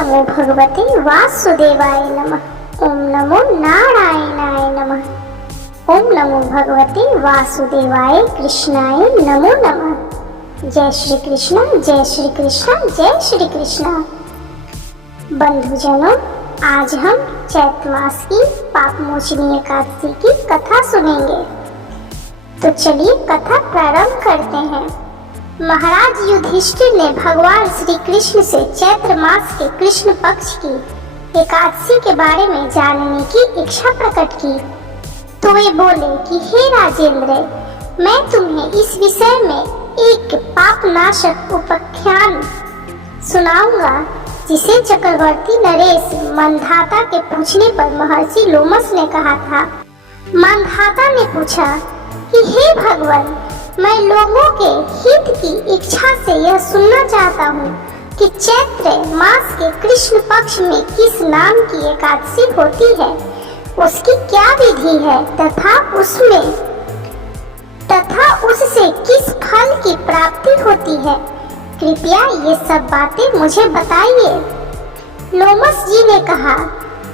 नमो भगवते वासुदेवाय नमः। ओम नमो नारायणाय नमः। ओम नमो भगवते वासुदेवाय कृष्णाय नमो नमः। जय श्री कृष्ण, जय श्री कृष्ण, जय श्री कृष्ण। बंधुजनों, आज हम चैत्र मास की पाप मोचनी एकादशी की कथा सुनेंगे। तो चलिए कथा प्रारंभ करते हैं। महाराज युधिष्ठिर ने भगवान श्री कृष्ण से चैत्र मास के कृष्ण पक्ष की एकादशी के बारे में जानने की इच्छा प्रकट की। तो वे बोले कि हे राजेंद्र, मैं तुम्हें इस विषय में एक पाप नाशक उपाख्यान सुनाऊंगा, जिसे चक्रवर्ती नरेश मंधाता के पूछने पर महर्षि लोमस ने कहा था। मंधाता ने पूछा कि हे भगवान, मैं लोगों के हित की इच्छा से यह सुनना चाहता हूँ कि चैत्र मास के कृष्ण पक्ष में किस नाम की एकादशी होती है, उसकी क्या विधि है तथा उससे किस फल की प्राप्ति होती है। कृपया ये सब बातें मुझे बताइए। लोमस जी ने कहा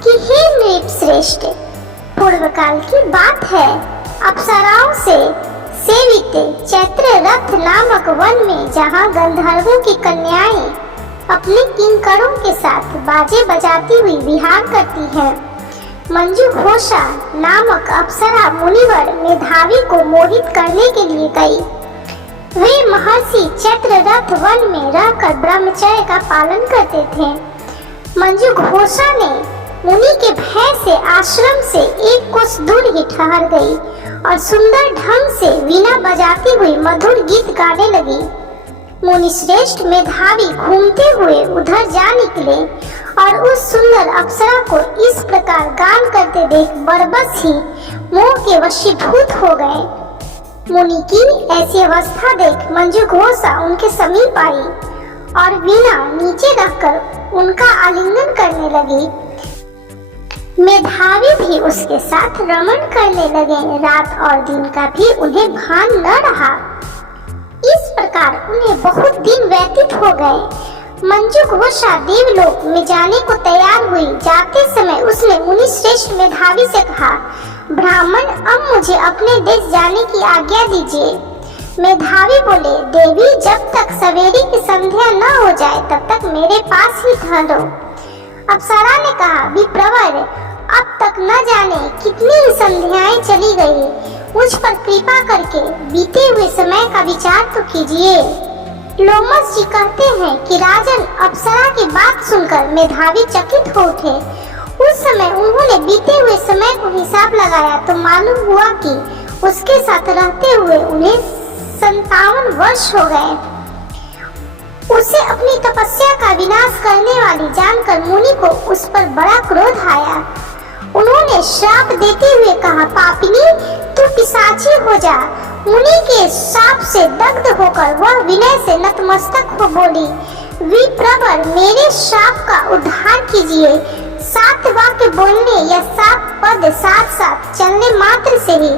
कि हे नृप श्रेष्ठ, पूर्व काल की बात है, अप्सराओं से सेवित चैत्र रथ नामक वन में, जहाँ गंधर्वों की कन्याएं अपने किंकरों के साथ बाजे बजाती हुई विहार करती हैं, मंजू घोषा नामक अप्सरा मुनिवर मेधावी को मोहित करने के लिए गई। वे महर्षि चैत्र रथ वन में रहकर ब्रह्मचर्य का पालन करते थे। मंजू घोषा ने मुनि के भय से आश्रम से एक कोस दूर ही ठहर गई और सुंदर ढंग से वीणा बजाती हुई मधुर गीत गाने लगी। मुनि श्रेष्ठ मेधावी घूमते हुए उधर जा निकले और उस सुंदर अप्सरा को इस प्रकार गान करते देख बरबस ही मोह के वशीभूत हो गए। मुनि की ऐसी अवस्था देख मंजू घोषा उनके समीप आई और वीणा नीचे रखकर उनका आलिंगन करने लगी। मेधावी भी उसके साथ रमण करने लगे। रात और दिन का भी उन्हें भान न रहा। इस प्रकार उन्हें बहुत दिन व्यतीत हो गए। मंजू घोषा देवलोक में जाने को तैयार हुई। जाते समय उसने मुनि श्रेष्ठ मेधावी से कहा, ब्राह्मण, अब मुझे अपने देश जाने की आज्ञा दीजिए। मेधावी बोले, देवी, जब तक सवेरे की संध्या न हो जाए तब तक मेरे पास ही ठहरो। अप्सरा ने कहा, विप्रवर, अब तक न जाने कितनी संध्याएं चली गई, मुझ पर कृपा करके बीते हुए समय का विचार तो कीजिए। लोमस जी कहते हैं कि राजन, अप्सरा की बात सुनकर मेधावी चकित हो उठे। उस समय उन्होंने बीते हुए समय को हिसाब लगाया तो मालूम हुआ कि उसके साथ रहते हुए उन्हें 57 वर्ष हो गए। उसे अपनी तपस्या का विनाश करने वाली जानकर मुनि को उस पर बड़ा क्रोध आया। उन्होंने श्राप देते हुए कहा, पापिनी, तू पिशाची हो जा। मुनि के श्राप से दग्ध होकर वह विनय से नतमस्तक हो बोली, विप्रवर, मेरे श्राप का उद्धार कीजिए। 7 वाक्य बोलने या 7 पद साथ साथ चलने मात्र से ही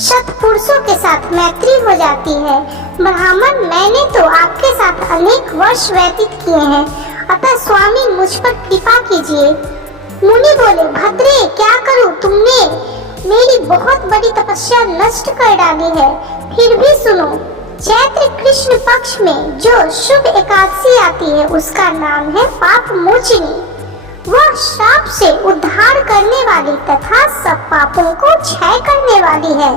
सत्पुरुषों के साथ मैत्री हो जाती है। ब्राह्मण, मैंने तो आपके साथ अनेक वर्ष व्यतीत किए हैं, अतः स्वामी मुझ पर कृपा कीजिए। मुनि बोले, भद्रे, क्या करूं, तुमने मेरी बहुत बड़ी तपस्या नष्ट कर डाली है। फिर भी सुनो, चैत्र कृष्ण पक्ष में जो शुभ एकादशी आती है उसका नाम है पाप मोचनी। वह श्राप से उद्धार करने वाली तथा सब पापों को क्षय करने वाली है।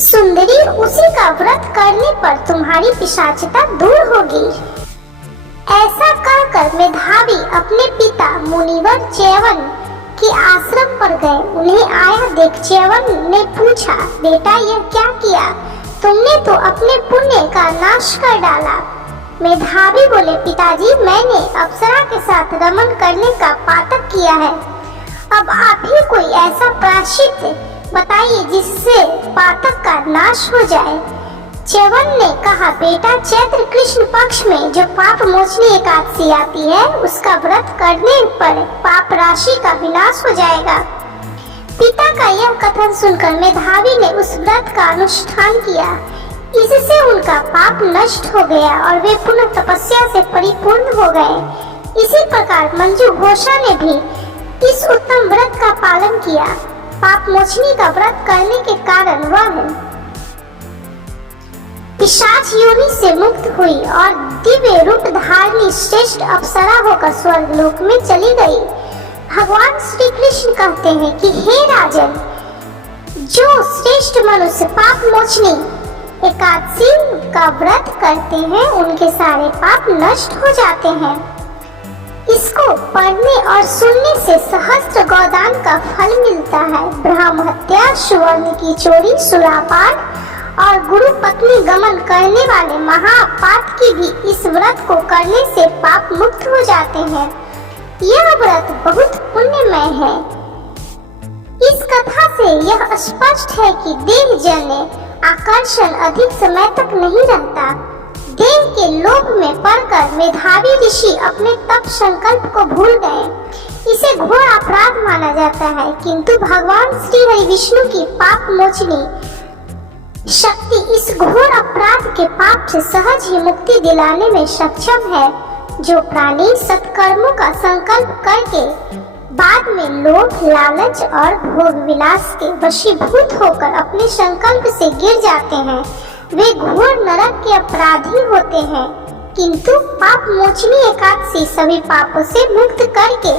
सुंदरी, उसी का व्रत करने पर तुम्हारी पिशाचता दूर होगी। ऐसा कहकर मेधावी अपने पिता मुनिवर च्यवन के आश्रम पर गए। उन्हें आया देख च्यवन ने पूछा, बेटा, यह क्या किया? तुमने तो अपने पुण्य का नाश कर डाला। मेधावी बोले, पिताजी, मैंने अप्सरा के साथ रमण करने का पातक किया है। अब आप ही कोई ऐसा प्रायश्चित बताइए जिससे पातक का नाश हो जाए। च्यवन ने कहा, बेटा, चैत्र कृष्ण पक्ष में जो पाप मोचनी एकादशी आती है उसका व्रत करने पर पाप राशि का विनाश हो जाएगा। पिता का यह कथन सुनकर मेधावी ने उस व्रत का अनुष्ठान किया। इससे उनका पाप नष्ट हो गया और वे पुनः तपस्या से परिपूर्ण हो गए। इसी प्रकार मंजू घोषा ने भी इस उत्तम व्रत का पालन किया। पाप मोचनी का व्रत करने के कारण वह पिशाच योनि से मुक्त हुई और दिव्य रूप धारणी श्रेष्ठ अप्सरा होकर स्वर्ग लोक में चली गई। भगवान श्री कृष्ण कहते हैं कि हे राजन, जो श्रेष्ठ मनुष्य पाप मोचनी एकादशी का व्रत करते हैं उनके सारे पाप नष्ट हो जाते हैं। इसको पढ़ने और सुनने से सहस्त्र गौदान का फल मिलता है। ब्राह्म हत्या, सुवर्ण की चोरी, सुरापान और गुरु पत्नी गमन करने वाले महापातकी भी इस व्रत को करने से पाप मुक्त हो जाते हैं। यह व्रत बहुत पुण्यमय है। इस कथा से यह स्पष्ट है कि देह जन्य आकर्षण अधिक समय तक नहीं रहता। देह के लोभ में पड़कर मेधावी ऋषि अपने तप संकल्प को भूल गए। इसे घोर अपराध माना जाता है, किंतु भगवान श्री हरि विष्णु की पाप मोचनी शक्ति इस घोर अपराध के पाप से सहज ही मुक्ति दिलाने में सक्षम है। जो प्राणी सत्कर्मों का संकल्प करके बाद में लोभ, लालच और भोग विलास के वशीभूत होकर अपने संकल्प से गिर जाते हैं, वे घोर नरक के अपराधी होते हैं। किंतु पाप मोचनी एकादशी सभी पापों से मुक्त करके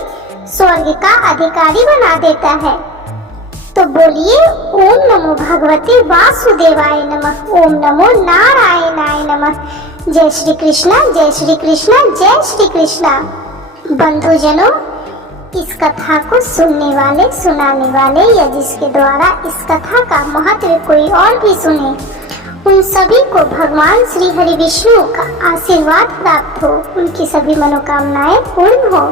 स्वर्ग का अधिकारी बना देता है। तो बोलिए ओम नमो भगवते वासुदेवाय नमः, ओम नमो नारायणाय नमः। जय श्री कृष्णा, जय श्री कृष्णा, जय श्री कृष्णा। बंधुजनों, इस कथा को सुनने वाले, सुनाने वाले या जिसके द्वारा इस कथा का महत्व कोई और भी सुने, उन सभी को भगवान श्री हरि विष्णु का आशीर्वाद प्राप्त हो, उनकी सभी मनोकामनाएं पूर्ण हो,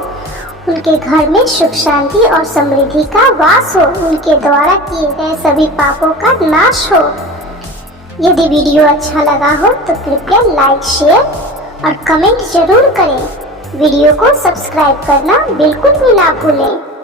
उनके घर में सुख शांति और समृद्धि का वास हो, उनके द्वारा किए गए सभी पापों का नाश हो। यदि वीडियो अच्छा लगा हो तो कृपया लाइक, शेयर और कमेंट जरूर करें। वीडियो को सब्सक्राइब करना बिल्कुल भी ना भूलें।